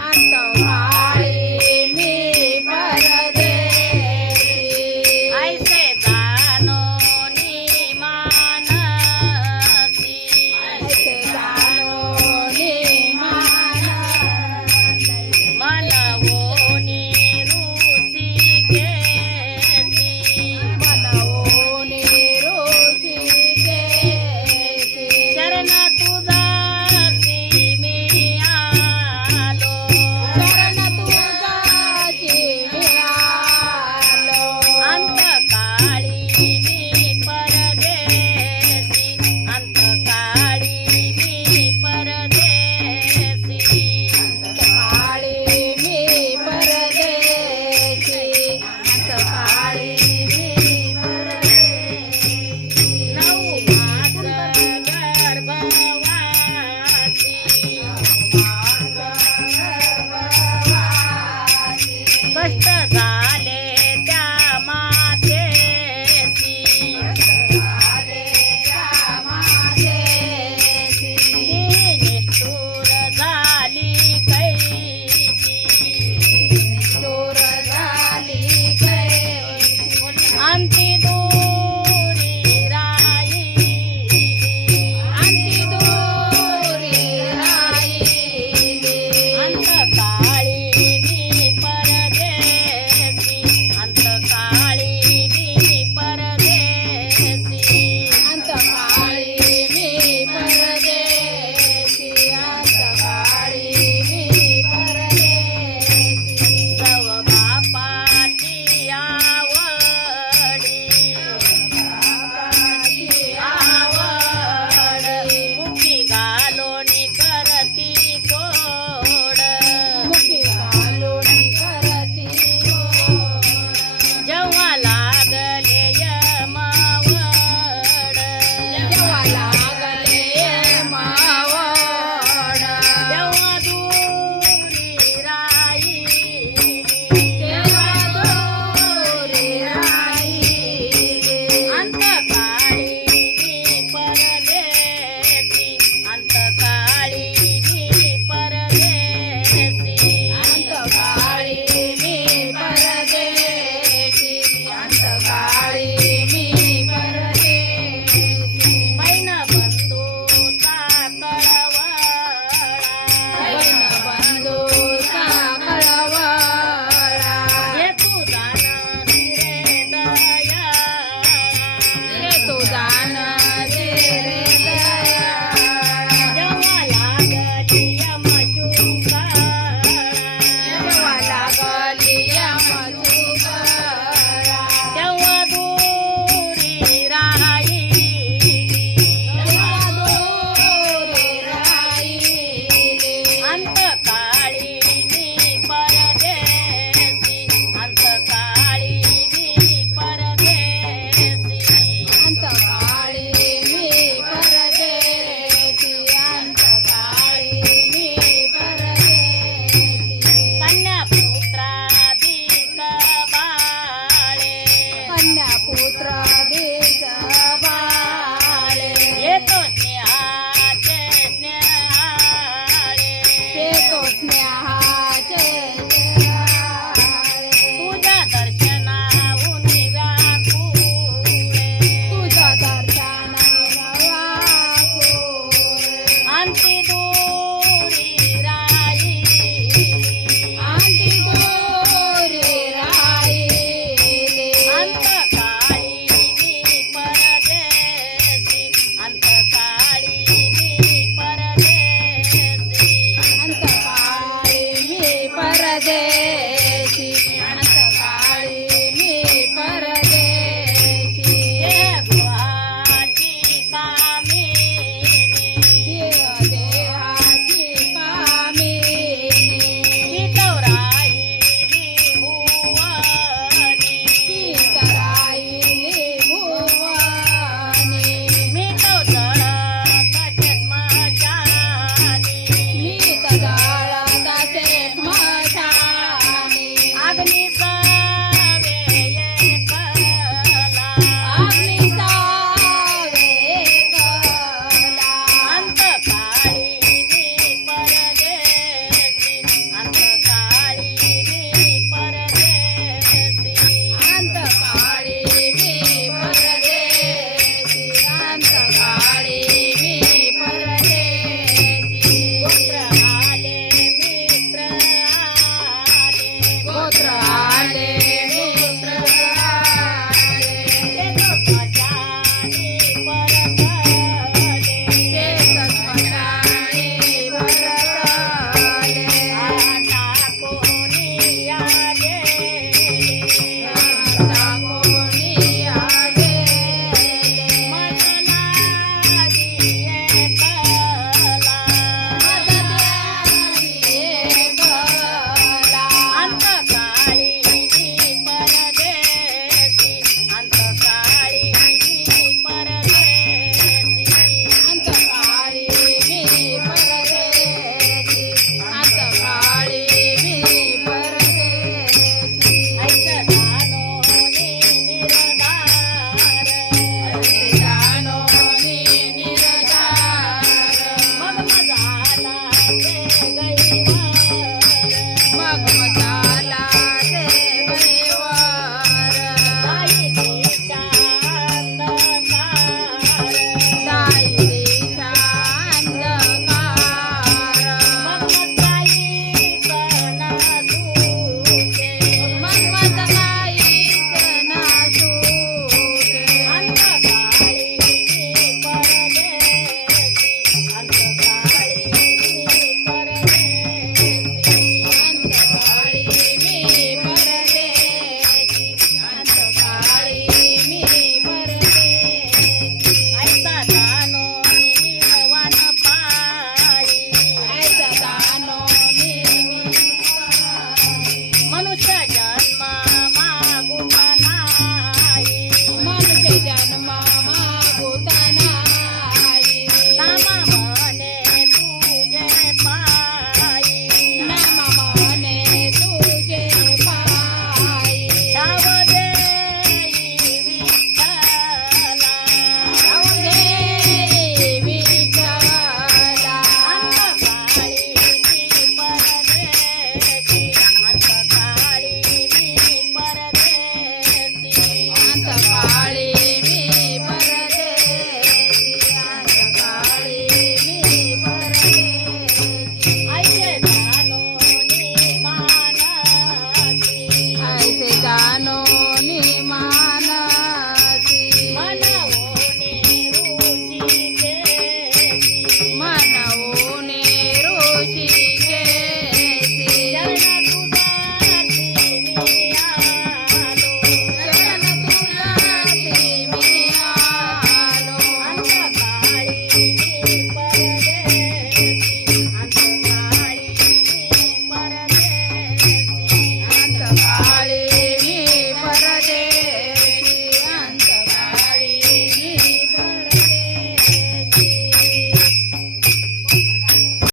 慢走哈哎，这个。